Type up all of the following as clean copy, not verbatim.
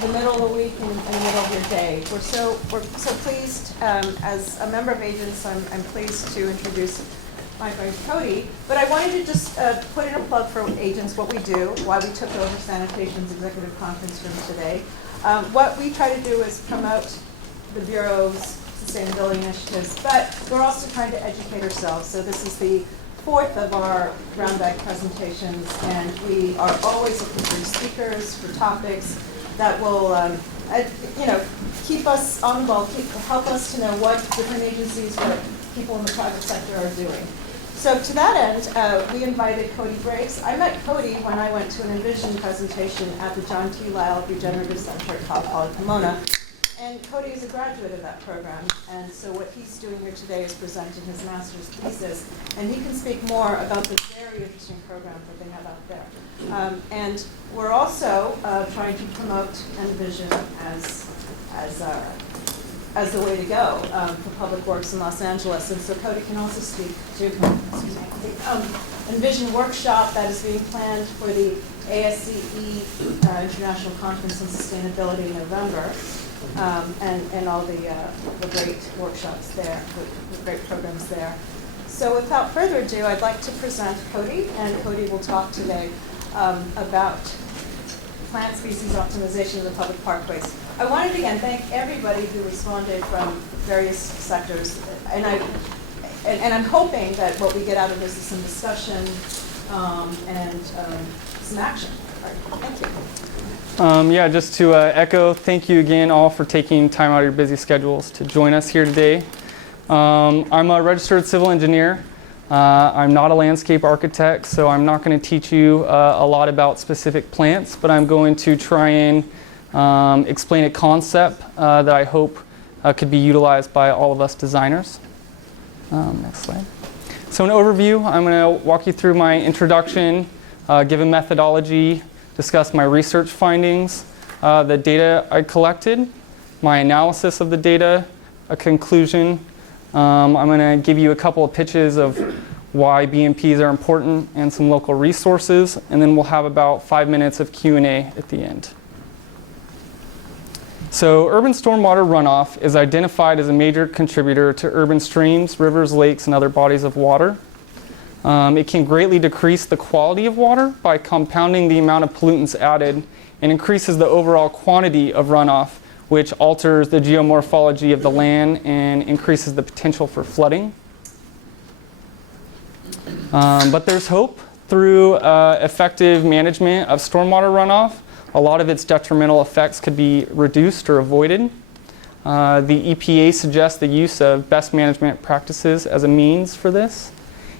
the middle of the week and the middle of your day. We're so pleased. As a member of Agents, I'm pleased to introduce my friend Cody. But I wanted to just put in a plug for Agents, what we do, why we took over Sanitation's executive conference room today. What we try to do is promote the Bureau's sustainability initiatives, but we're also trying to educate ourselves. So this is the fourth of our brown bag presentations, and we are always looking for speakers, for topics that will keep us on the ball, help us to know what different agencies, what people in the private sector are doing. So to that end, we invited Cody Briggs. I met Cody when I went to an Envision presentation at the John T. Lyle Regenerative Center at Pomona. And Cody is a graduate of that program, and so what he's doing here today is presenting his master's thesis, and he can speak more about this very interesting program that they have out there. And we're also trying to promote Envision as the way to go for public works in Los Angeles, and so Cody can also speak to the Envision workshop that is being planned for the ASCE International Conference on Sustainability in November. And all the great workshops there, the great programs there. So without further ado, I'd like to present Cody, and Cody will talk today about plant species optimization of the public parkways. I wanted to again thank everybody who responded from various sectors, and I'm hoping that what we get out of this is some discussion and some action. All right, thank you. Yeah, just to echo, thank you again all for taking time out of your busy schedules to join us here today. I'm a registered civil engineer. I'm not a landscape architect, so I'm not going to teach you a lot about specific plants, but I'm going to try and explain a concept that I hope could be utilized by all of us designers. Next slide. So an overview, I'm going to walk you through my introduction, give a methodology, discuss my research findings, the data I collected, my analysis of the data, a conclusion. I'm going to give you a couple of pitches of why BMPs are important and some local resources, and then we'll have about 5 minutes of Q&A at the end. So urban stormwater runoff is identified as a major contributor to urban streams, rivers, lakes, and other bodies of water. It can greatly decrease the quality of water by compounding the amount of pollutants added and increases the overall quantity of runoff, which alters the geomorphology of the land and increases the potential for flooding. But there's hope. Through effective management of stormwater runoff, a lot of its detrimental effects could be reduced or avoided. The EPA suggests the use of best management practices as a means for this.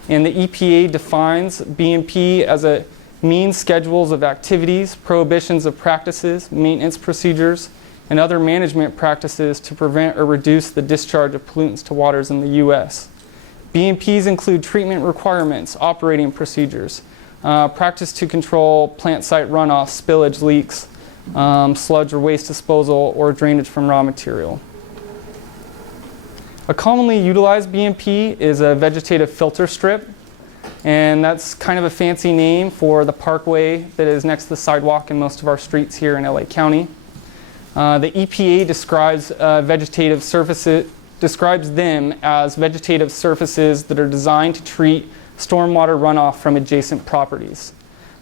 And the EPA defines BMP as a means schedules of activities, prohibitions of practices, maintenance procedures, and other management practices to prevent or reduce the discharge of pollutants to waters in the U.S. BMPs include treatment requirements, operating procedures, practice to control plant site runoff, spillage, leaks, sludge or waste disposal, or drainage from raw material. A commonly utilized BMP is a vegetative filter strip, and that's kind of a fancy name for the parkway that is next to the sidewalk in most of our streets here in LA County. The EPA describes describes them as vegetative surfaces that are designed to treat stormwater runoff from adjacent properties.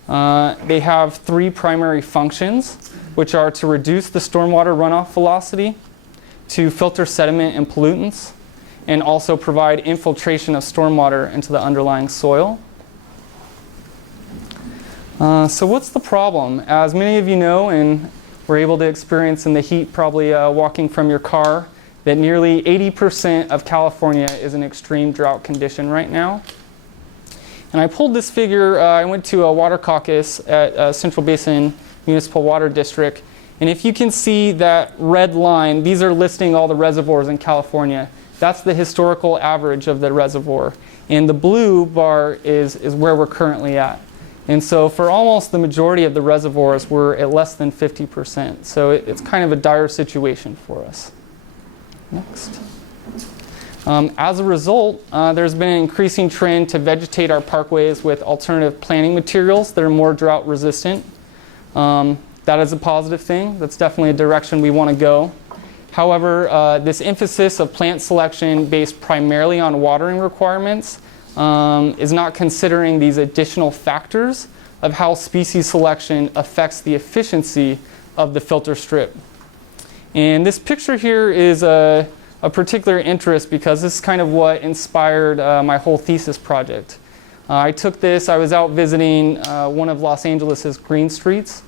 They have three primary functions, which are to reduce the stormwater runoff velocity, to filter sediment and pollutants, and also provide infiltration of stormwater into the underlying soil. So what's the problem? As many of you know, and we're able to experience in the heat probably walking from your car, that nearly 80% of California is in extreme drought condition right now. And I pulled this figure, I went to a water caucus at Central Basin Municipal Water District, and if you can see that red line, these are listing all the reservoirs in California. That's the historical average of the reservoir. And the blue bar is where we're currently at. And so for almost the majority of the reservoirs, we're at less than 50%. So it's kind of a dire situation for us. Next. As a result, there's been an increasing trend to vegetate our parkways with alternative planting materials that are more drought resistant. The that is a positive thing. That's definitely a direction we want to go. However, this emphasis of plant selection based primarily on watering requirements is not considering these additional factors of how species selection affects the efficiency of the filter strip. And this picture here is a particular interest because this is kind of what inspired my whole thesis project. I took this, I was out visiting one of Los Angeles's green streets,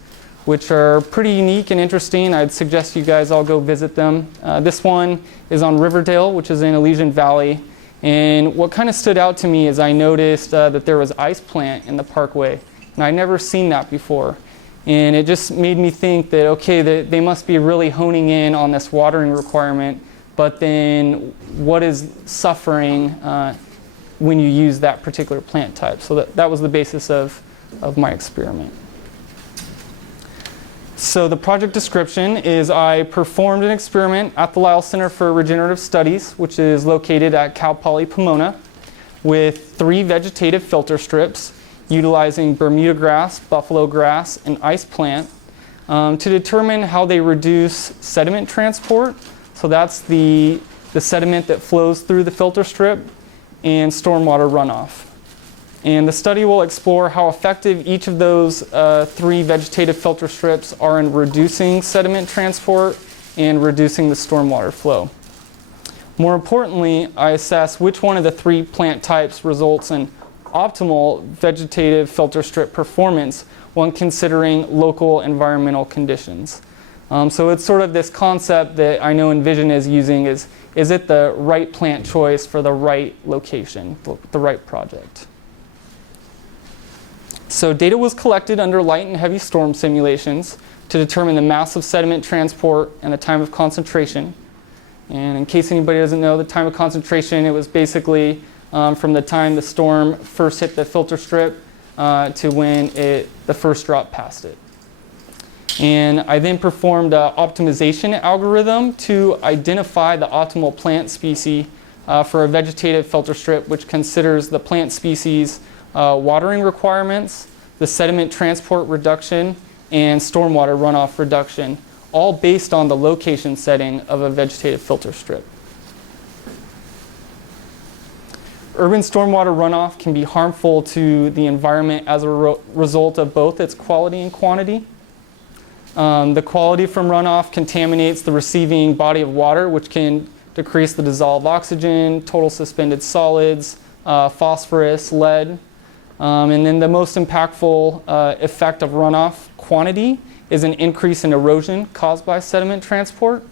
which are pretty unique and interesting. I'd suggest you guys all go visit them. This one is on Riverdale, which is in Elysian Valley. And what kind of stood out to me is I noticed that there was iceplant in the parkway. And I'd never seen that before. And it just made me think that, okay, that they must be really honing in on this watering requirement, but then what is suffering when you use that particular plant type? So that was the basis of my experiment. So the project description is I performed an experiment at the Lyle Center for Regenerative Studies, which is located at Cal Poly Pomona, with 3 vegetative filter strips utilizing bermudagrass, buffalograss, and iceplant to determine how they reduce sediment transport. So that's the sediment that flows through the filter strip, and stormwater runoff. And the study will explore how effective each of those 3 vegetative filter strips are in reducing sediment transport and reducing the stormwater flow. More importantly, I assess which one of the 3 plant types results in optimal vegetative filter strip performance when considering local environmental conditions. So it's sort of this concept that I know Envision is using is it the right plant choice for the right location, the right project? So data was collected under light and heavy storm simulations to determine the mass of sediment transport and the time of concentration. And in case anybody doesn't know, the time of concentration, it was basically from the time the storm first hit the filter strip to when the first drop passed it. And I then performed an optimization algorithm to identify the optimal plant species for a vegetative filter strip, which considers the plant species watering requirements, the sediment transport reduction, and stormwater runoff reduction, all based on the location setting of a vegetative filter strip. Urban stormwater runoff can be harmful to the environment as a result of both its quality and quantity. The quality from runoff contaminates the receiving body of water, which can decrease the dissolved oxygen, total suspended solids, phosphorus, lead. And then the most impactful effect of runoff quantity is an increase in erosion caused by sediment transport.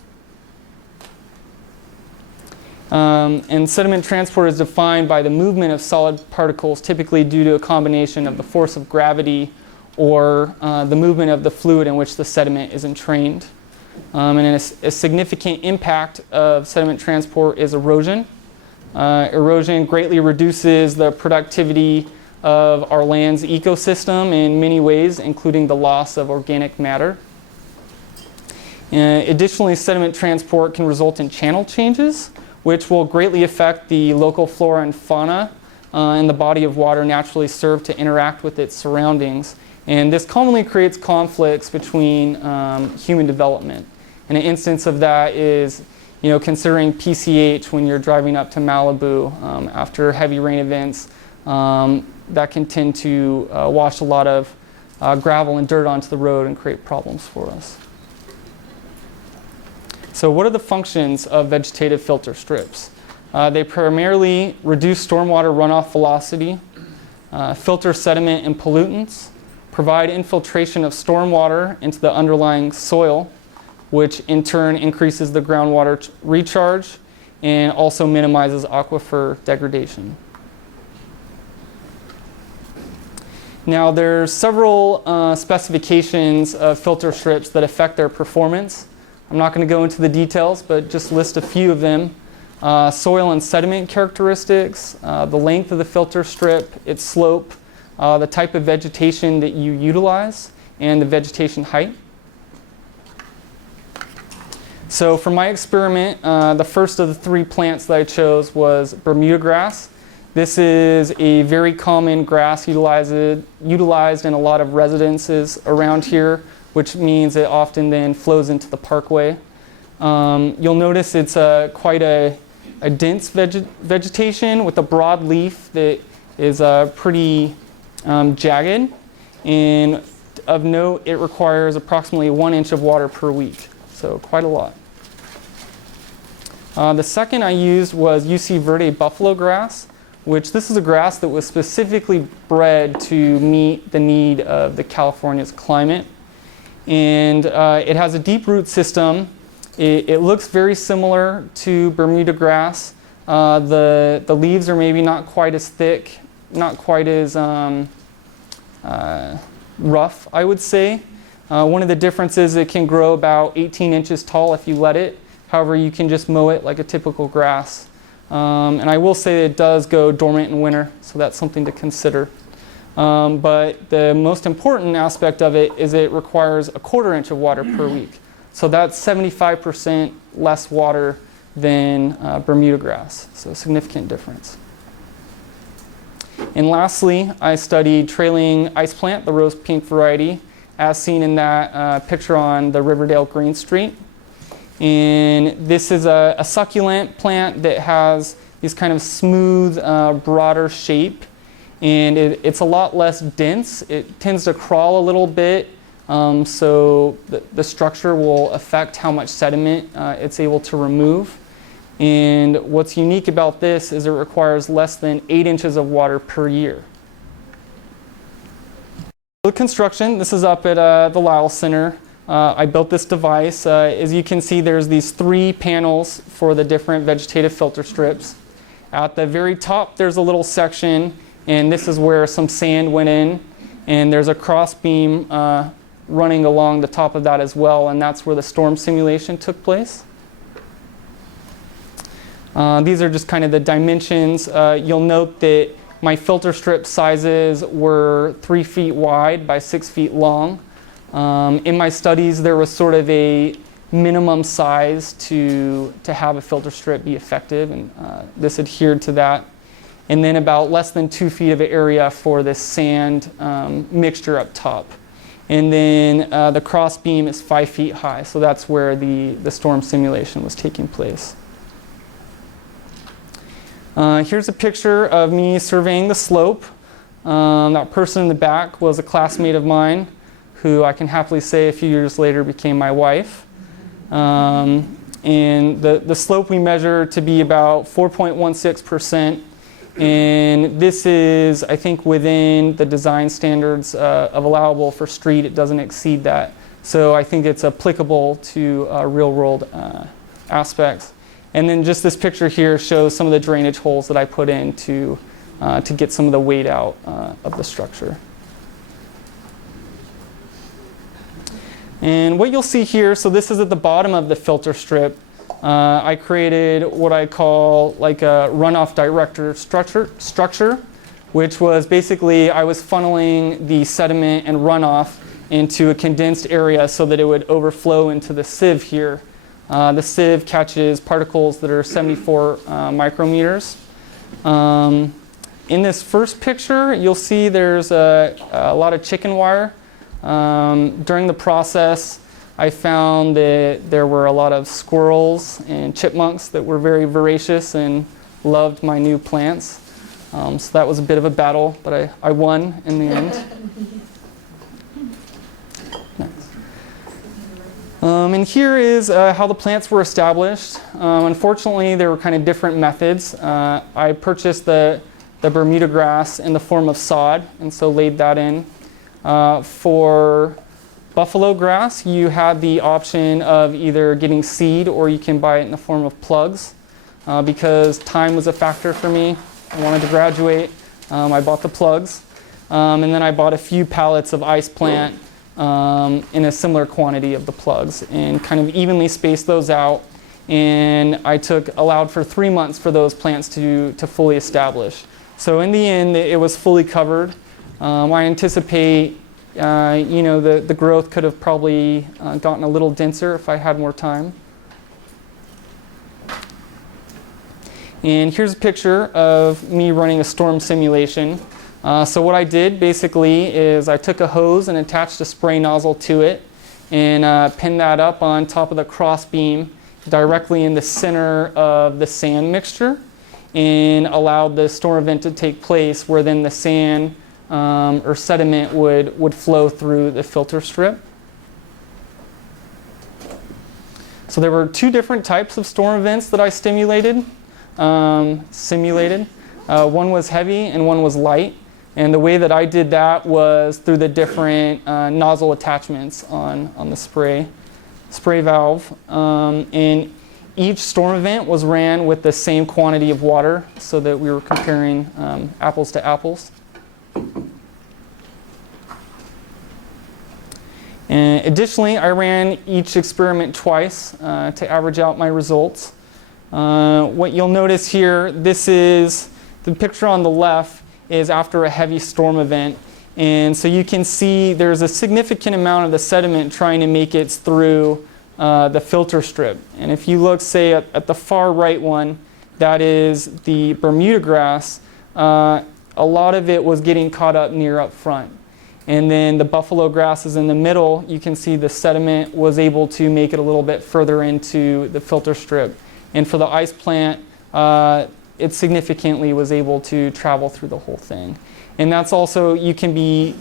And sediment transport is defined by the movement of solid particles, typically due to a combination of the force of gravity or the movement of the fluid in which the sediment is entrained. And a significant impact of sediment transport is erosion. Erosion greatly reduces the productivity of our land's ecosystem in many ways, including the loss of organic matter. Additionally, sediment transport can result in channel changes, which will greatly affect the local flora and fauna in the body of water naturally served to interact with its surroundings. And this commonly creates conflicts between human development. And an instance of that is, considering PCH when you're driving up to Malibu after heavy rain events. That can tend to wash a lot of gravel and dirt onto the road and create problems for us. So what are the functions of vegetative filter strips? They primarily reduce stormwater runoff velocity, filter sediment and pollutants, provide infiltration of stormwater into the underlying soil, which in turn increases the groundwater recharge and also minimizes aquifer degradation. Now, there's several specifications of filter strips that affect their performance. I'm not going to go into the details, but just list a few of them. Soil and sediment characteristics, the length of the filter strip, its slope, the type of vegetation that you utilize, and the vegetation height. So for my experiment, the first of the 3 plants that I chose was bermudagrass. This is a very common grass utilized in a lot of residences around here, which means it often then flows into the parkway. You'll notice it's quite a dense vegetation with a broad leaf that is pretty jagged. And of note, it requires approximately 1 inch of water per week, so quite a lot. The second I used was UC Verde buffalograss, which this is a grass that was specifically bred to meet the need of the California's climate. And it has a deep root system. It looks very similar to bermudagrass. The leaves are maybe not quite as thick, not quite as rough, I would say. One of the differences, it can grow about 18 inches tall if you let it. However, you can just mow it like a typical grass. And I will say it does go dormant in winter, so that's something to consider. But the most important aspect of it is it requires a 1/4 inch of water per week. So that's 75% less water than bermudagrass, so a significant difference. And lastly, I studied trailing iceplant, the rose pink variety, as seen in that picture on the Riverdale Green Street. And this is a succulent plant that has this kind of smooth, broader shape. And it's a lot less dense. It tends to crawl a little bit, so the structure will affect how much sediment it's able to remove. And what's unique about this is it requires less than 8 inches of water per year. The construction, this is up at the Lyle Center. I built this device. As you can see, there's these 3 panels for the different vegetative filter strips. At the very top, there's a little section, and this is where some sand went in. And there's a cross beam running along the top of that as well, and that's where the storm simulation took place. These are just kind of the dimensions. You'll note that my filter strip sizes were 3 feet wide by 6 feet long. In my studies, there was sort of a minimum size to have a filter strip be effective, and this adhered to that. And then about less than 2 feet of area for this sand mixture up top. And then the cross beam is 5 feet high, so that's where the storm simulation was taking place. Here's a picture of me surveying the slope. That person in the back was a classmate of mine who I can happily say a few years later became my wife. And the slope we measure to be about 4.16%. And this is, I think, within the design standards of allowable for street. It doesn't exceed that. So I think it's applicable to real-world aspects. And then just this picture here shows some of the drainage holes that I put in to get some of the weight out of the structure. And what you'll see here, so this is at the bottom of the filter strip. I created what I call like a runoff director structure, which was basically I was funneling the sediment and runoff into a condensed area so that it would overflow into the sieve here. The sieve catches particles that are 74 micrometers. In this first picture, you'll see there's a lot of chicken wire. During the process, I found that there were a lot of squirrels and chipmunks that were very voracious and loved my new plants. So that was a bit of a battle, but I won in the end. And here is how the plants were established. Unfortunately, there were kind of different methods. I purchased the bermudagrass in the form of sod, and so laid that in. For buffalograss, you had the option of either getting seed or you can buy it in the form of plugs. Because time was a factor for me, I wanted to graduate, I bought the plugs. And then I bought a few pallets of iceplant in a similar quantity of the plugs and kind of evenly spaced those out. And I allowed for 3 months for those plants to fully establish. So in the end, it was fully covered. I anticipate, the growth could have probably gotten a little denser if I had more time. And here's a picture of me running a storm simulation. So what I did basically is I took a hose and attached a spray nozzle to it. and pinned that up on top of the cross beam directly in the center of the sand mixture, and allowed the storm event to take place, where then the sand or sediment would flow through the filter strip. So there were two different types of storm events that I simulated. One was heavy and one was light. And the way that I did that was through the different nozzle attachments on the spray valve. And each storm event was ran with the same quantity of water, so that we were comparing apples to apples. And additionally, I ran each experiment twice to average out my results. What you'll notice here, this is the picture on the left is after a heavy storm event. And so you can see there's a significant amount of the sediment trying to make it through the filter strip. And if you look, say, at the far right one, that is the bermudagrass, a lot of it was getting caught up near up front. And then the buffalograss is in the middle. You can see the sediment was able to make it a little bit further into the filter strip. And for the iceplant, it significantly was able to travel through the whole thing. And that's also, can be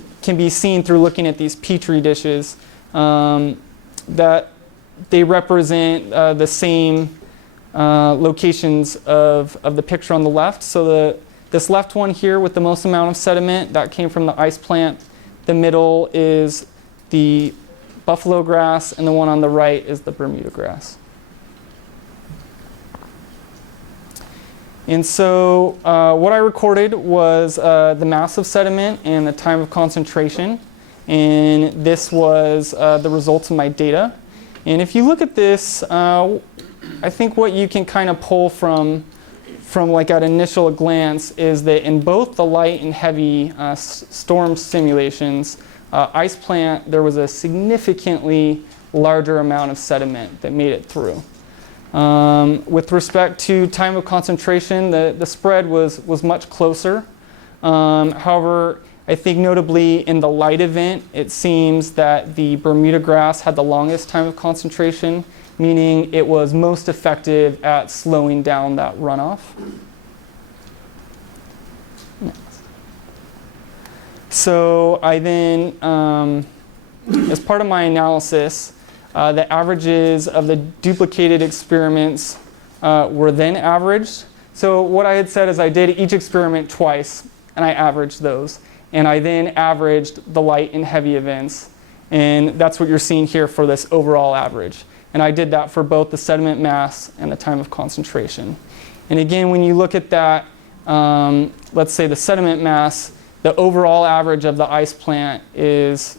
seen through looking at these petri dishes, that they represent the same locations of the picture on the left. So this left one here with the most amount of sediment, that came from the iceplant. The middle is the buffalograss, and the one on the right is the bermudagrass. And so what I recorded was the mass of sediment and the time of concentration. And this was the results of my data. And if you look at this, I think what you can kind of pull from like at initial glance is that in both the light and heavy storm simulations, iceplant, there was a significantly larger amount of sediment that made it through. With respect to time of concentration, the spread was much closer. However, I think notably in the light event, it seems that the bermudagrass had the longest time of concentration, meaning it was most effective at slowing down that runoff. So I then, as part of my analysis, the averages of the duplicated experiments were then averaged. So what I had said is I did each experiment twice, and I averaged those. And I then averaged the light and heavy events. And that's what you're seeing here for this overall average. And I did that for both the sediment mass and the time of concentration. And again, when you look at that, let's say the sediment mass, the overall average of the iceplant is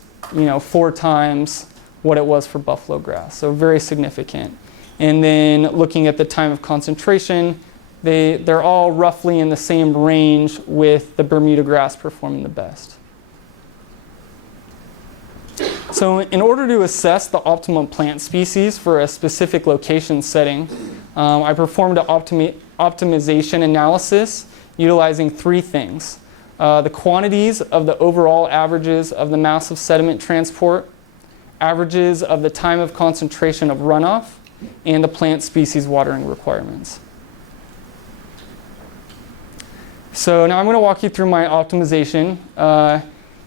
4 times what it was for buffalograss, so very significant. And then looking at the time of concentration, they're all roughly in the same range, with the bermudagrass performing the best. So in order to assess the optimum plant species for a specific location setting, I performed an optimization analysis utilizing 3 things. The quantities of the overall averages of the mass of sediment transport, averages of the time of concentration of runoff, and the plant species watering requirements. So now I'm going to walk you through my optimization.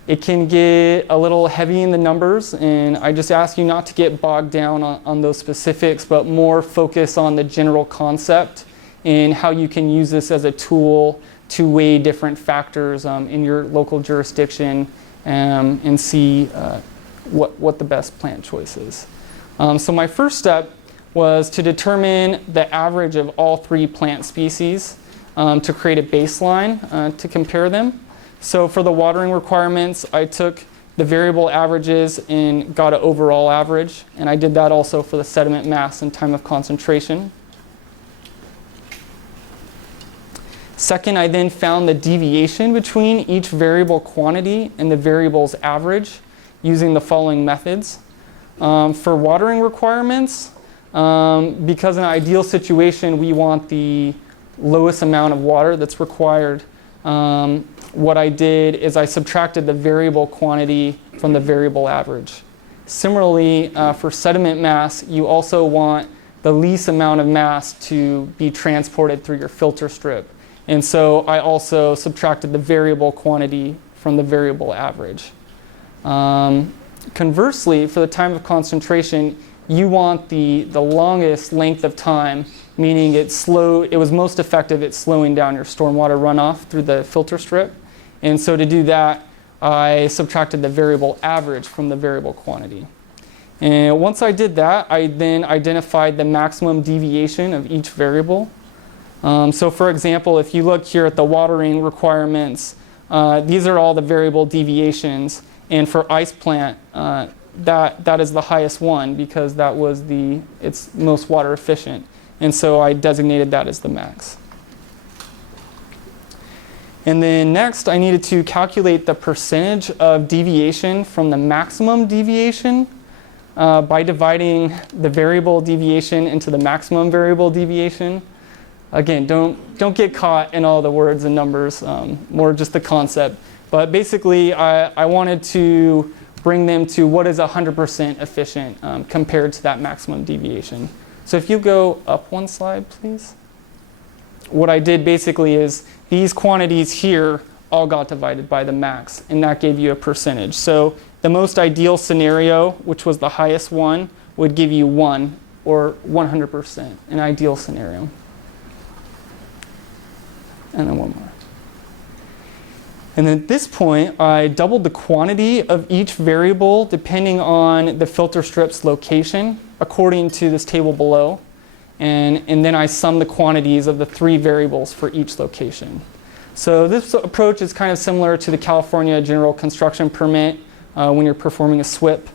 It can get a little heavy in the numbers, and I just ask you not to get bogged down on those specifics, but more focus on the general concept and how you can use this as a tool to weigh different factors in your local jurisdiction and see what the best plant choice is. So my first step was to determine the average of all 3 plant species to create a baseline to compare them. So for the watering requirements, I took the variable averages and got an overall average, and I did that also for the sediment mass and time of concentration. Second, I then found the deviation between each variable quantity and the variable's average using the following methods. For watering requirements, because in an ideal situation we want the lowest amount of water that's required, what I did is I subtracted the variable quantity from the variable average. Similarly, for sediment mass, you also want the least amount of mass to be transported through your filter strip. And so I also subtracted the variable quantity from the variable average. Conversely, for the time of concentration, you want the longest length of time, meaning it was most effective at slowing down your stormwater runoff through the filter strip. And so to do that, I subtracted the variable average from the variable quantity. And once I did that, I then identified the maximum deviation of each variable. So for example, if you look here at the watering requirements, these are all the variable deviations. And for iceplant, that is the highest one because that was it's most water efficient. And so I designated that as the max. And then next, I needed to calculate the percentage of deviation from the maximum deviation by dividing the variable deviation into the maximum variable deviation. Again, don't get caught in all the words and numbers, more just the concept. But basically, I wanted to bring them to what is 100% efficient compared to that maximum deviation. So if you go up one slide, please. What I did basically is these quantities here all got divided by the max, and that gave you a percentage. So the most ideal scenario, which was the highest one, would give you 1 or 100%, an ideal scenario. And then one more. And then at this point, I doubled the quantity of each variable depending on the filter strip's location, according to this table below. And then I summed the quantities of the 3 variables for each location. So this approach is kind of similar to the California General Construction Permit when you're performing a SWIP.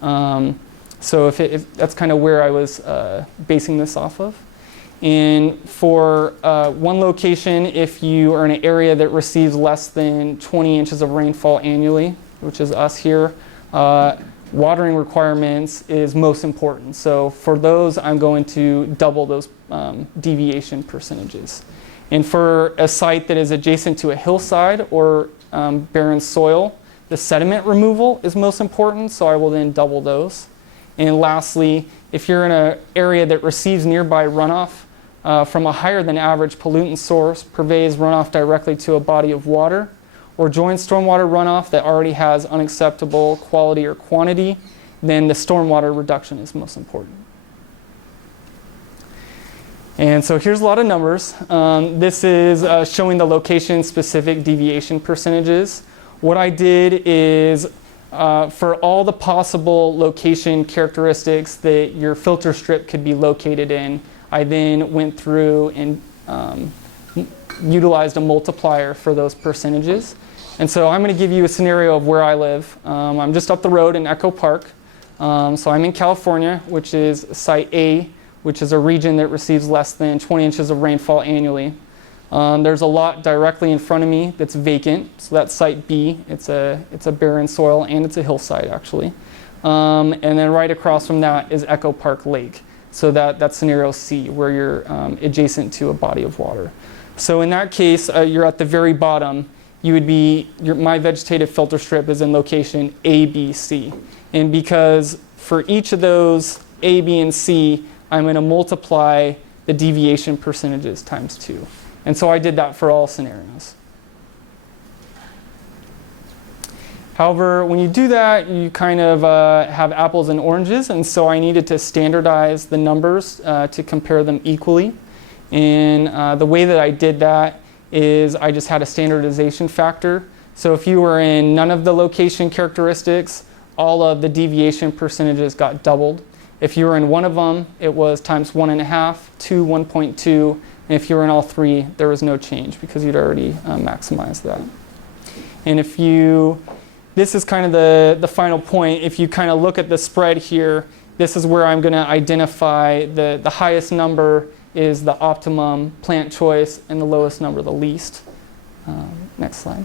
So if that's kind of where I was basing this off of. And for one location, if you are in an area that receives less than 20 inches of rainfall annually, which is us here, watering requirements is most important. So for those, I'm going to double those deviation percentages. And for a site that is adjacent to a hillside or barren soil, the sediment removal is most important, so I will then double those. And lastly, if you're in an area that receives nearby runoff from a higher than average pollutant source, purveys runoff directly to a body of water, or joins stormwater runoff that already has unacceptable quality or quantity, then the stormwater reduction is most important. And so here's a lot of numbers. This is showing the location-specific deviation percentages. What I did is for all the possible location characteristics that your filter strip could be located in, I then went through and utilized a multiplier for those percentages. And so I'm going to give you a scenario of where I live. I'm just up the road in Echo Park. So I'm in California, which is Site A, which is a region that receives less than 20 inches of rainfall annually. There's a lot directly in front of me that's vacant. So that's Site B. It's a barren soil and it's a hillside actually. And then right across from that is Echo Park Lake. So that's scenario C, where you're adjacent to a body of water. So in that case, you're at the very bottom. You would be, my vegetative filter strip is in location A, B, C. And because for each of those A, B, and C, I'm going to multiply the deviation percentages times 2. And so I did that for all scenarios. However, when you do that, you kind of have apples and oranges, and so I needed to standardize the numbers to compare them equally. And the way that I did that is I just had a standardization factor. So if you were in none of the location characteristics, all of the deviation percentages got doubled. If you were in one of them, it was times 1.5, 2, 1.2, and if you were in all 3, there was no change because you'd already maximized that. And if you, this is kind of the final point. If you kind of look at the spread here, this is where I'm going to identify the highest number is the optimum plant choice and the lowest number the least. Next slide.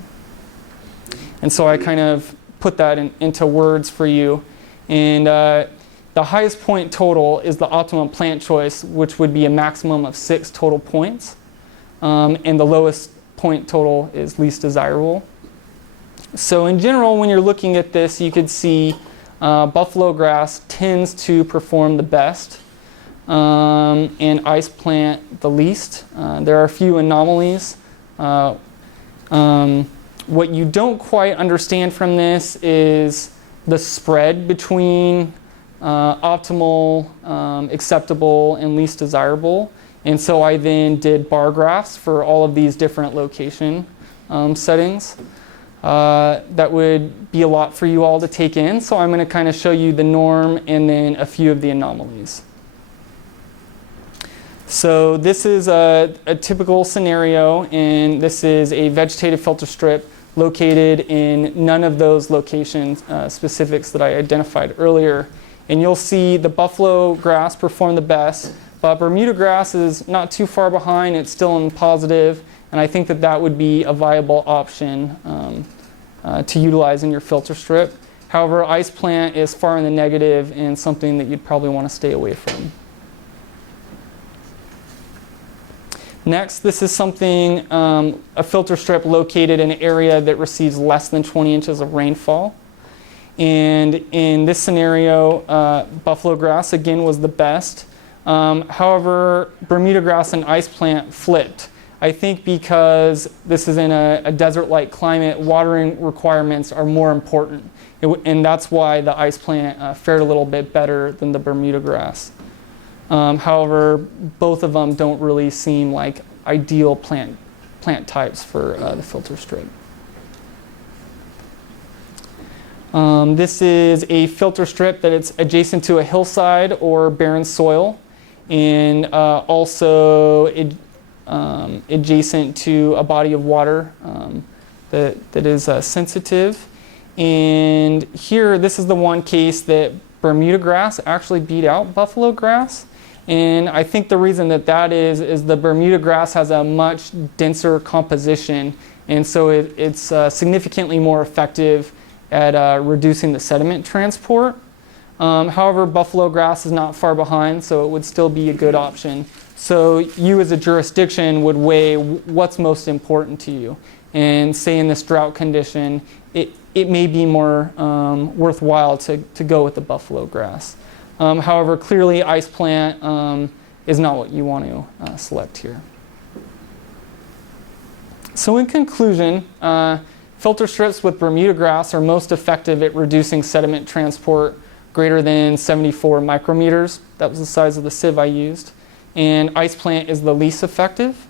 And so I kind of put that into words for you. And the highest point total is the optimum plant choice, which would be a maximum of 6 total points. And the lowest point total is least desirable. So in general, when you're looking at this, you could see buffalograss tends to perform the best, and iceplant the least. There are a few anomalies. What you don't quite understand from this is the spread between optimal, acceptable, and least desirable. And so I then did bar graphs for all of these different location settings. That would be a lot for you all to take in, so I'm going to kind of show you the norm and then a few of the anomalies. So this is a typical scenario, and this is a vegetative filter strip located in none of those location specifics that I identified earlier. And you'll see the buffalo grass perform the best, but bermudagrass is not too far behind. It's still in positive, and I think that that would be a viable option to utilize in your filter strip. However, iceplant is far in the negative and something that you'd probably want to stay away from. Next, this is something, a filter strip located in an area that receives less than 20 inches of rainfall. And in this scenario, buffalograss again was the best. However, bermudagrass and iceplant flipped. I think because this is in a desert-like climate, watering requirements are more important. And that's why the iceplant fared a little bit better than the bermudagrass. However, both of them don't really seem like ideal plant types for the filter strip. This is a filter strip that it's adjacent to a hillside or barren soil, and also adjacent to a body of water that is sensitive. And here, this is the one case that bermudagrass actually beat out buffalograss. And I think the reason that is the bermudagrass has a much denser composition, and so it's significantly more effective at reducing the sediment transport. However, buffalograss is not far behind, so it would still be a good option. So you as a jurisdiction would weigh what's most important to you. And say in this drought condition, it may be more worthwhile to go with the buffalograss. However, clearly iceplant is not what you want to select here. So in conclusion, filter strips with bermudagrass are most effective at reducing sediment transport greater than 74 micrometers. That was the size of the sieve I used. And iceplant is the least effective.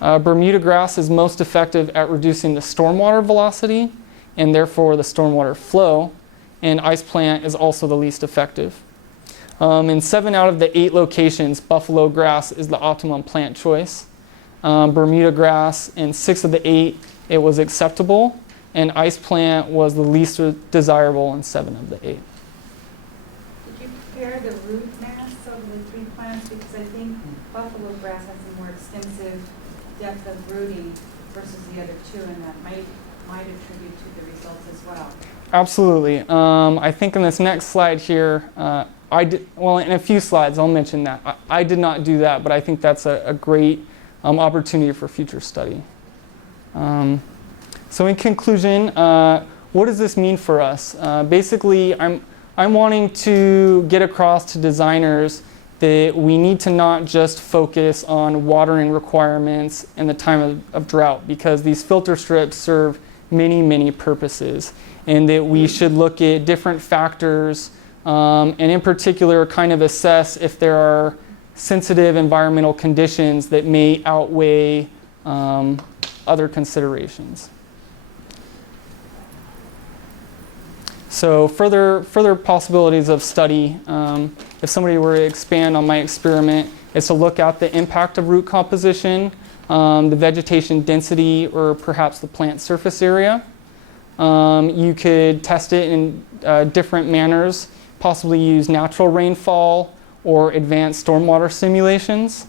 Bermudagrass is most effective at reducing the stormwater velocity and therefore the stormwater flow. And iceplant is also the least effective. In 7 out of the 8 locations, buffalograss is the optimum plant choice. Bermudagrass, in 6 of the 8, it was acceptable, and iceplant was the least desirable in 7 of the 8. Did you compare the root mass of the 3 plants? Because I think buffalograss has a more extensive depth of rooting versus the other 2, and that might attribute to the results as well. Absolutely. I think in this next slide here, in a few slides I'll mention that. I did not do that, but I think that's a great opportunity for future study. So in conclusion, what does this mean for us? Basically, I'm wanting to get across to designers that we need to not just focus on watering requirements in the time of drought, because these filter strips serve many, many purposes, and that we should look at different factors and in particular kind of assess if there are sensitive environmental conditions that may outweigh other considerations. So further possibilities of study, if somebody were to expand on my experiment, is to look at the impact of root composition, the vegetation density, or perhaps the plant surface area. You could test it in different manners, possibly use natural rainfall or advanced stormwater simulations.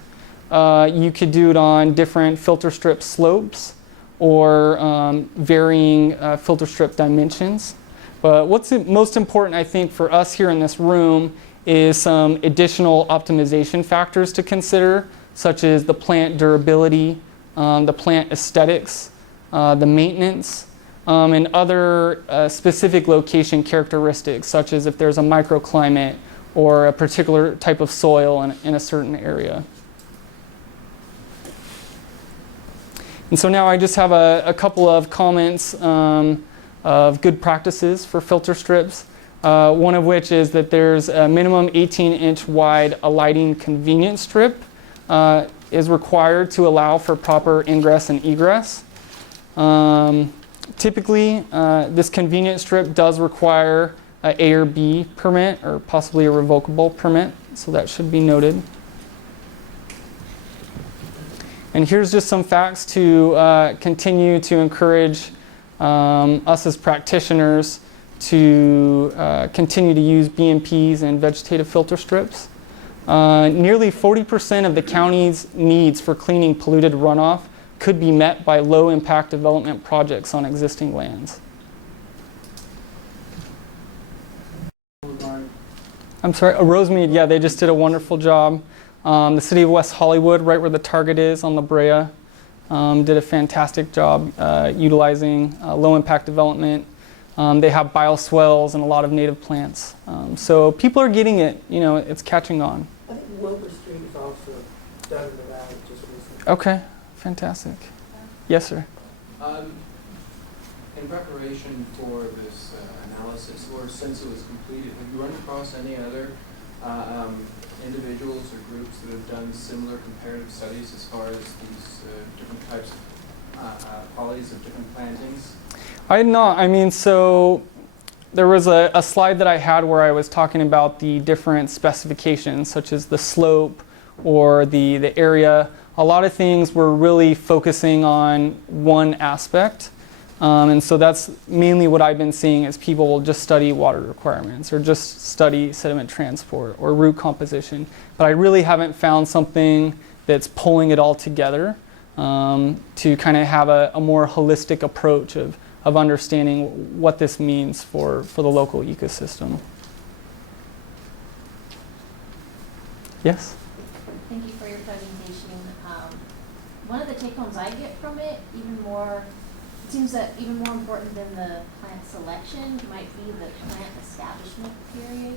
You could do it on different filter strip slopes or varying filter strip dimensions. But what's most important, I think, for us here in this room is some additional optimization factors to consider, such as the plant durability, the plant aesthetics, the maintenance, and other specific location characteristics, such as if there's a microclimate or a particular type of soil in a certain area. And so now I just have a couple of comments of good practices for filter strips. One of which is that there's a minimum 18-inch wide alighting convenience strip is required to allow for proper ingress and egress. Typically, this convenience strip does require an A or B permit, or possibly a revocable permit, so that should be noted. And here's just some facts to continue to encourage us as practitioners to continue to use BMPs and vegetative filter strips. Nearly 40% of the county's needs for cleaning polluted runoff could be met by low-impact development projects on existing lands. I'm sorry, Rosemead, yeah, they just did a wonderful job. The city of West Hollywood, right where the Target is on La Brea, did a fantastic job utilizing low-impact development. They have bioswales and a lot of native plants. So people are getting it, it's catching on. I think Wilbur Street is also done in the valley just recently. Okay, fantastic. Yes, sir. In preparation for this analysis, or since it was completed, have you run across any other individuals or groups that have done similar comparative studies as far as these different types of polys of different plantings? I had not. So there was a slide that I had where I was talking about the different specifications, such as the slope or the area. A lot of things were really focusing on one aspect. And so that's mainly what I've been seeing is people will just study water requirements or just study sediment transport or root composition. But I really haven't found something that's pulling it all together to kind of have a more holistic approach of understanding what this means for the local ecosystem. Yes? Thank you for your presentation. One of the take-homes I get from it, it seems that even more important than the plant selection might be the plant establishment period,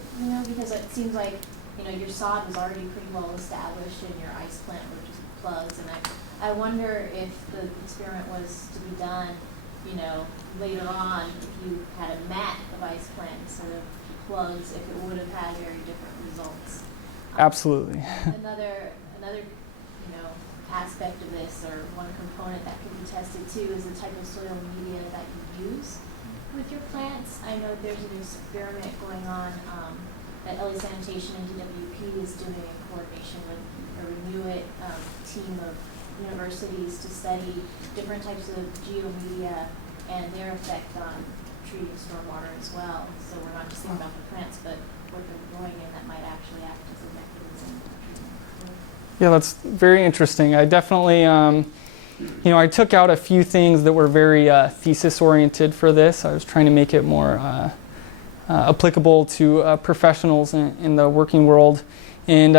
because it seems like, your sod was already pretty well established and your ice plant were just plugs. And I wonder if the experiment was to be done, later on, if you had a mat of ice plant instead of plugs, if it would have had very different results. Absolutely. Another aspect of this, or one component that can be tested too, is the type of soil media that you use with your plants. I know there's an experiment going on that LA Sanitation and DWP is doing in coordination with a Renew It team of universities to study different types of geomedia and their effect on treating stormwater as well. So we're not just thinking about the plants, but what they're growing in that might actually act as a mechanism for treatment. Yeah, that's very interesting. I definitely, I took out a few things that were very thesis-oriented for this. I was trying to make it more applicable to professionals in the working world. And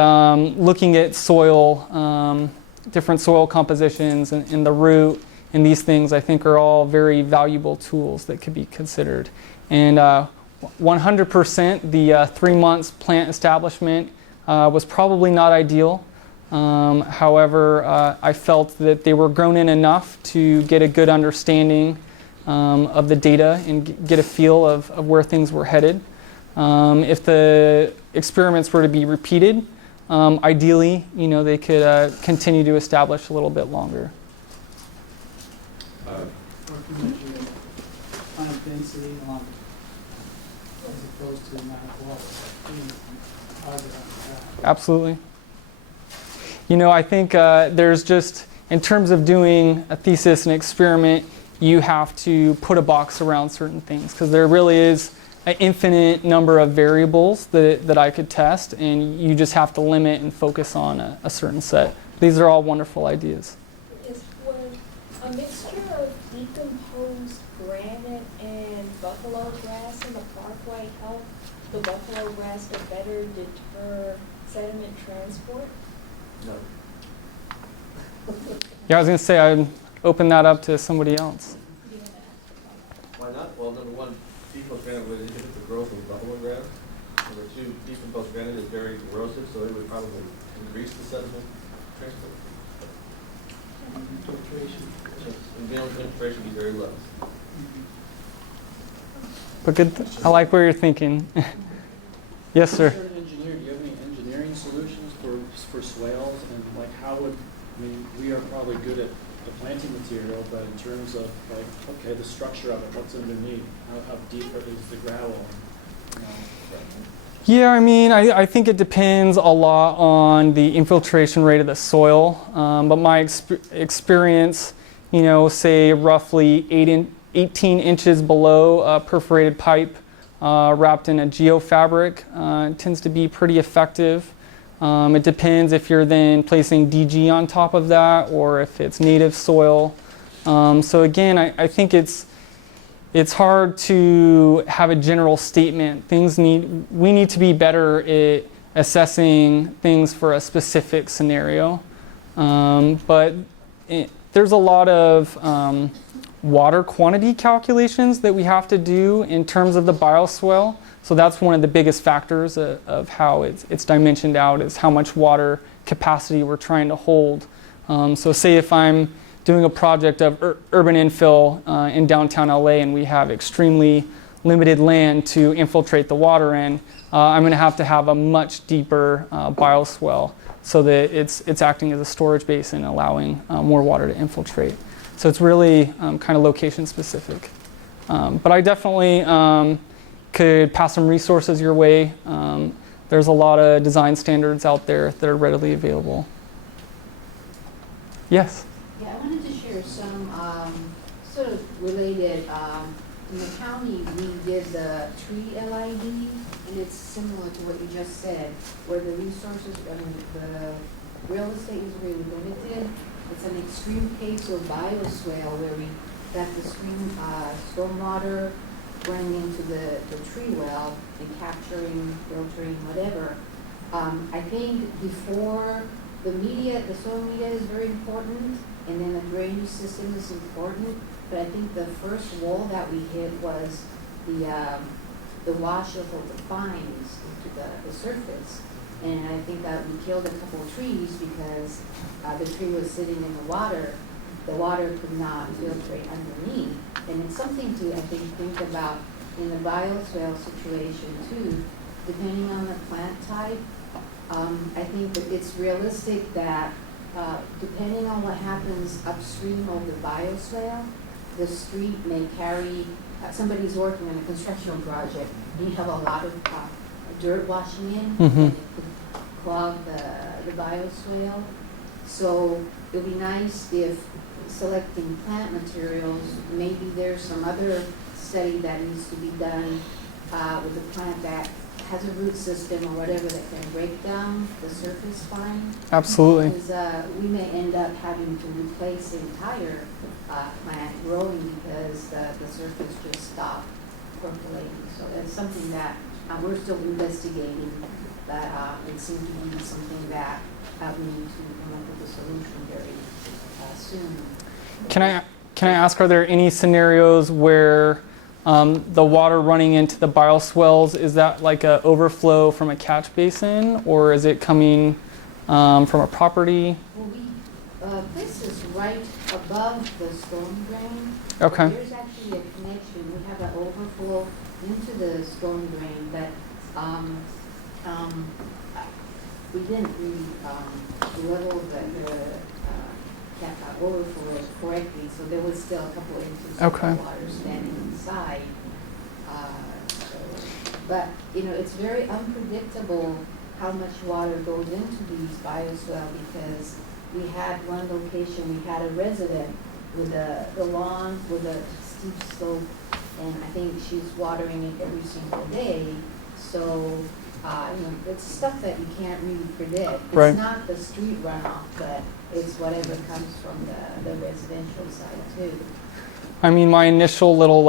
looking at soil, different soil compositions and the root, and these things I think are all very valuable tools that could be considered. And 100% the 3 months plant establishment was probably not ideal. However, I felt that they were grown in enough to get a good understanding of the data and get a feel of where things were headed. If the experiments were to be repeated, ideally, they could continue to establish a little bit longer. Or if you measure plant density along, as opposed to the amount of water. Absolutely. I think there's just, in terms of doing a thesis and experiment, you have to put a box around certain things because there really is an infinite number of variables that I could test, and you just have to limit and focus on a certain set. These are all wonderful ideas. Would a mixture of decomposed granite and buffalograss in the parkway help the buffalograss to better deter sediment transport? No. Yeah, I was going to say I'd open that up to somebody else. Well, number one, decomposed granite would inhibit the growth of buffalograss. Number two, decomposed granite is very corrosive, so it would probably increase the sediment transport. Infiltration. And the infiltration would be very low. But good, I like where you're thinking. Yes, sir. As an engineer, do you have any engineering solutions for swales? And like how would, I mean, we are probably good at the planting material, but in terms of like, okay, the structure of it, what's underneath, how deep is the gravel? You know, Yeah, I mean, I think it depends a lot on the infiltration rate of the soil. But my experience, you know, say roughly 18 inches below a perforated pipe wrapped in a geofabric tends to be pretty effective. It depends if you're then placing DG on top of that or if it's native soil. So again, I think it's hard to have a general statement. We need to be better at assessing things for a specific scenario. But there's a lot of water quantity calculations that we have to do in terms of the bioswale. So that's one of the biggest factors of how it's dimensioned out, is how much water capacity we're trying to hold. So say if I'm doing a project of urban infill in downtown LA and we have extremely limited land to infiltrate the water in, I'm going to have a much deeper bioswale so that it's acting as a storage basin, allowing more water to infiltrate. So it's really kind of location specific. But I definitely could pass some resources your way. There's a lot of design standards out there that are readily available. Yes? Yeah, I wanted to share some sort of related. In the county, we did the tree LID, and it's similar to what you just said, where the resources, the real estate is really limited. It's an extreme case of bioswale where we got the stormwater running into the tree well and capturing, filtering, whatever. I think before the soil media is very important, and then the drainage system is important. But I think the first wall that we hit was the wash of the fines into the surface. And I think that we killed a couple of trees because the tree was sitting in the water. The water could not filtrate underneath. And it's something to, I think about in the bioswale situation too, depending on the plant type. I think that it's realistic that depending on what happens upstream of the bioswale, the street may carry, somebody's working on a construction project, you have a lot of dirt washing in, and it could clog the bioswale. So it would be nice if selecting plant materials, maybe there's some other study that needs to be done with a plant that has a root system or whatever that can break down the surface fine. Absolutely. Because we may end up having to replace the entire plant growing because the surface just stopped percolating. So it's something that we're still investigating, but it seems to be something that we need to come up with a solution very soon. Can I ask, are there any scenarios where the water running into the bioswales, is that like an overflow from a catch basin, or is it coming from a property? Well, this is right above the storm drain. Okay. There's actually a connection. We have an overflow into the storm drain, but we didn't really level the overflow correctly, so there was still a couple of inches of water standing inside. But it's very unpredictable how much water goes into these bioswale, because we had one location, we had a resident with the lawn with a steep slope, and I think she's watering it every single day. So it's stuff that you can't really predict. It's not the street runoff, but it's whatever comes from the residential side too. I mean, my initial little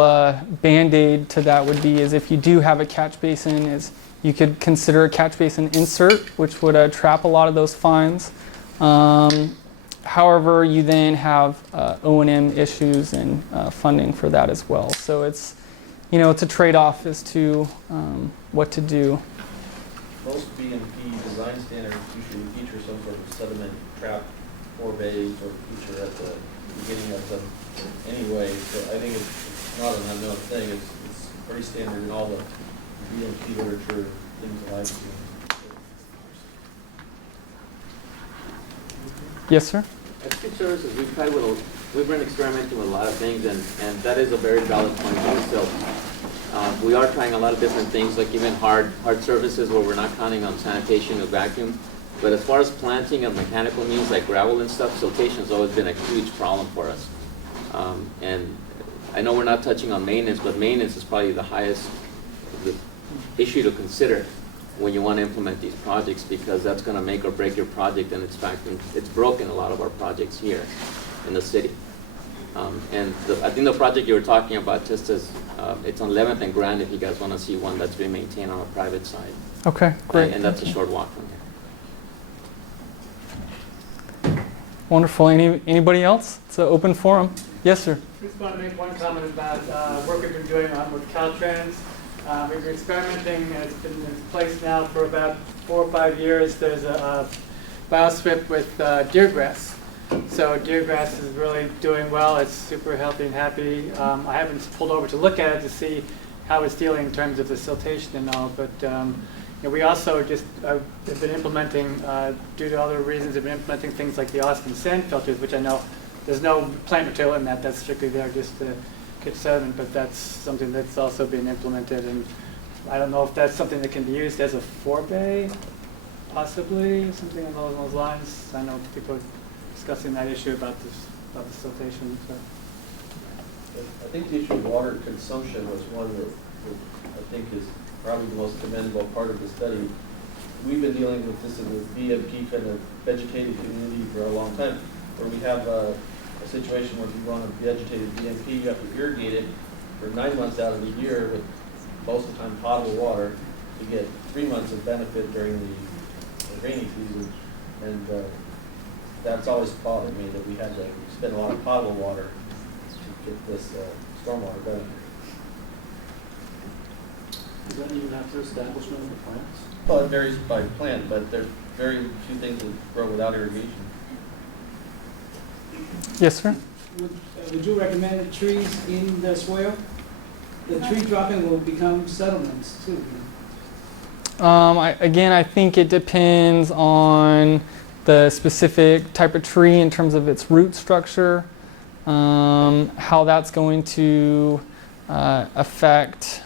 band-aid to that would be is if you do have a catch basin, is you could consider a catch basin insert, which would trap a lot of those fines. However, you then have O&M issues and funding for that as well. So it's a trade-off as to what to do. Most B&P design standards usually feature some sort of sediment trap or bays or feature at the beginning of them anyway. So I think it's not an unknown thing. It's pretty standard in all the B&P literature, things that I've seen. Yes, sir? At Food Services, we've been experimenting with a lot of things, and that is a very valid point also. We are trying a lot of different things, like even hard surfaces where we're not counting on sanitation or vacuum. But as far as planting of mechanical means like gravel and stuff, siltation has always been a huge problem for us. And I know we're not touching on maintenance, but maintenance is probably the highest issue to consider when you want to implement these projects, because that's going to make or break your project, and it's broken a lot of our projects here in the city. I think the project you were talking about, just as it's on 11th and Grand, if you guys want to see one that's being maintained on a private side. Okay, great. And that's a short walk from here. Wonderful. Anybody else? It's an open forum. Yes, sir. Just want to make one comment about work we've been doing with Caltrans. We've been experimenting, and it's been in place now for about 4 or 5 years. There's a biostrip with deergrass. So deergrass is really doing well. It's super healthy and happy. I haven't pulled over to look at it to see how it's dealing in terms of the siltation and all, but we also just have been implementing, due to other reasons, have been implementing things like the Austin sand filters, which I know there's no plant material in that. That's strictly there just to catch sediment, but that's something that's also been implemented. And I don't know if that's something that can be used as a forebay, possibly, something along those lines. I know people are discussing that issue about the siltation. So. I think the issue of water consumption was one that I think is probably the most commendable part of the study. We've been dealing with this in the BMP kind of vegetated community for a long time, where we have a situation where if you want a vegetated BMP, you have to irrigate it for 9 months out of the year with most of the time potable water to get 3 months of benefit during the rainy season. And that's always bothered me that we had to spend a lot of potable water to get this stormwater benefit. Does that even after establishment of the plants? Well, it varies by plant, but there's very few things that grow without irrigation. Yes, sir. Would you recommend the trees in the swale? The tree dropping will become settlements too. I think it depends on the specific type of tree in terms of its root structure, how that's going to affect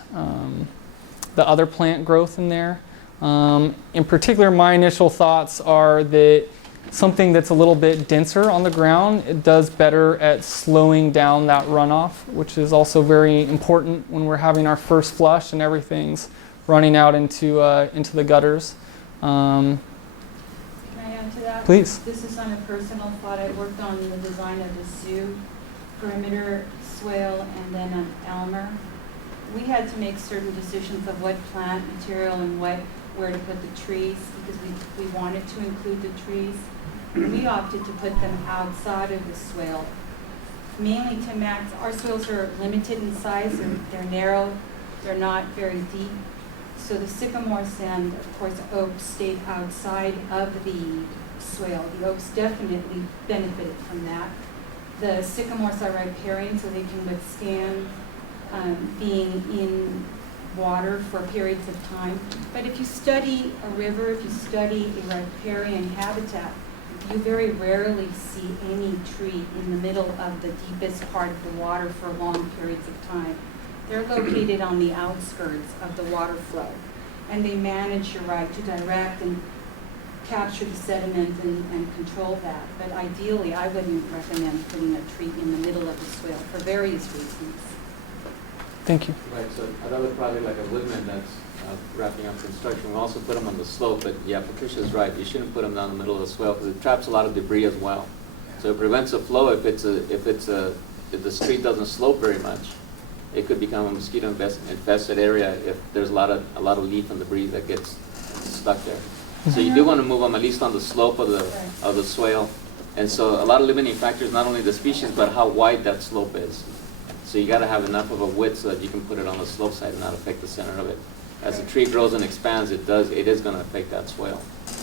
the other plant growth in there. In particular, my initial thoughts are that something that's a little bit denser on the ground, it does better at slowing down that runoff, which is also very important when we're having our first flush and everything's running out into the gutters. Can I add to that? Please. This is on a personal thought. I worked on the design of the zoo perimeter swale and then on Elmer. We had to make certain decisions of what plant material and where to put the trees, because we wanted to include the trees. We opted to put them outside of the swale, mainly to max. Our swales are limited in size, they're narrow, they're not very deep. So the sycamores and, of course, oaks stayed outside of the swale. The oaks definitely benefited from that. The sycamores are riparian, so they can withstand being in water for periods of time. But if you study a river, if you study a riparian habitat, you very rarely see any tree in the middle of the deepest part of the water for long periods of time. They're located on the outskirts of the water flow, and they manage, you're right, to direct and capture the sediment and control that. But ideally, I wouldn't recommend putting a tree in the middle of the swale for various reasons. Thank you. Right, so another project like a woodman that's wrapping up construction, we also put them on the slope, but yeah, Patricia's right, you shouldn't put them down the middle of the swale because it traps a lot of debris as well. So it prevents the flow if the street doesn't slope very much. It could become a mosquito infested area if there's a lot of leaf and debris that gets stuck there. So you do want to move them at least on the slope of the swale. And so a lot of limiting factors, not only the species, but how wide that slope is. So you gotta have enough of a width so that you can put it on the slope side and not affect the center of it. As the tree grows and expands, it is gonna affect that swale.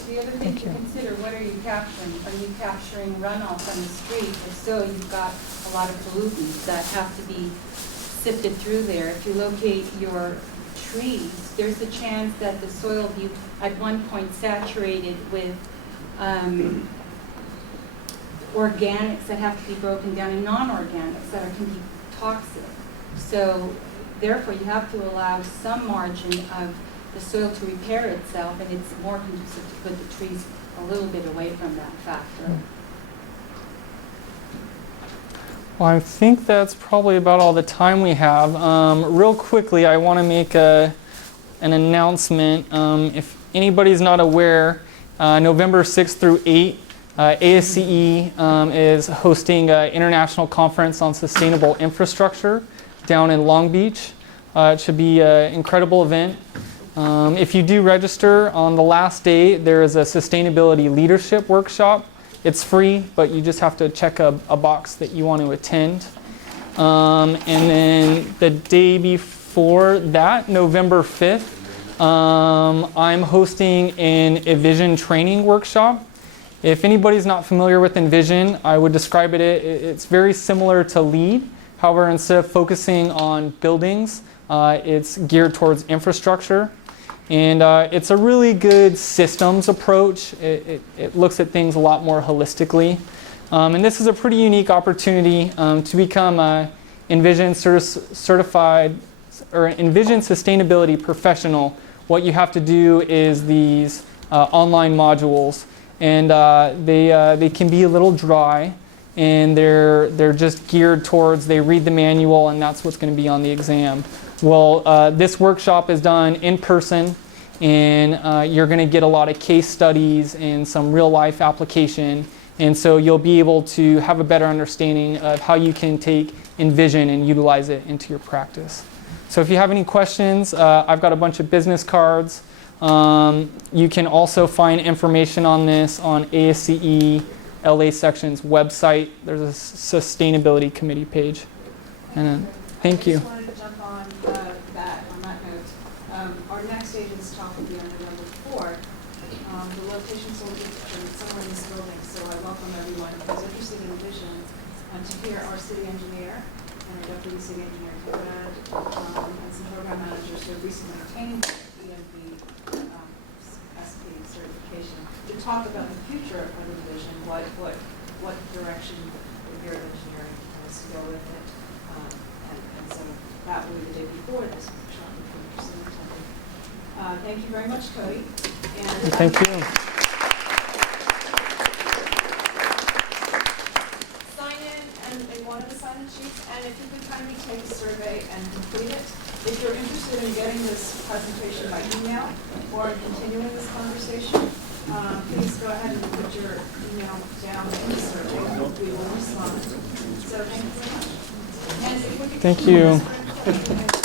The other thing to consider, what are you capturing? Are you capturing runoff on the street? If so, you've got a lot of pollutants that have to be sifted through there. If you locate your trees, there's a chance that the soil will be at one point saturated with organics that have to be broken down and non-organics that can be toxic. So therefore, you have to allow some margin of the soil to repair itself, and it's more conducive to put the trees a little bit away from that factor. Well, I think that's probably about all the time we have. Real quickly, I want to make an announcement. If anybody's not aware, November 6th through 8th, ASCE is hosting an international conference on sustainable infrastructure down in Long Beach. It should be an incredible event. If you do register on the last day, there is a sustainability leadership workshop. It's free, but you just have to check a box that you want to attend. And then the day before that, November 5th, I'm hosting an Envision training workshop. If anybody's not familiar with Envision, I would describe it's very similar to LEAD. However, instead of focusing on buildings, it's geared towards infrastructure. And it's a really good systems approach. It looks at things a lot more holistically. And this is a pretty unique opportunity to become a Envision certified or Envision sustainability professional. What you have to do is these online modules, and they can be a little dry, and they're just geared towards, they read the manual, and that's what's going to be on the exam. Well, this workshop is done in person, and you're going to get a lot of case studies and some real life application, and so you'll be able to have a better understanding of how you can take Envision and utilize it into your practice. So if you have any questions, I've got a bunch of business cards. You can also find information on this on ASCE LA section's website. There's a sustainability committee page. And thank you. I just wanted to jump on that note. Our next agent's talk will be on November 4th. The locations will be somewhere in this building, so I welcome everyone who's interested in vision to hear our city engineer and our deputy city engineer, and some program managers who have recently obtained EMV SP certification to talk about the future of Envision, what direction the Bureau of Engineering wants to go with it. And so that will be the day before this workshop, if you're interested in attending. Thank you very much, Cody. And thank you. Sign in one of the sign-in sheets, and if you could kindly take a survey and complete it. If you're interested in getting this presentation by email or continuing this conversation, please go ahead and put your email down in the survey. We will respond. So thank you very much. And if we could Thank you.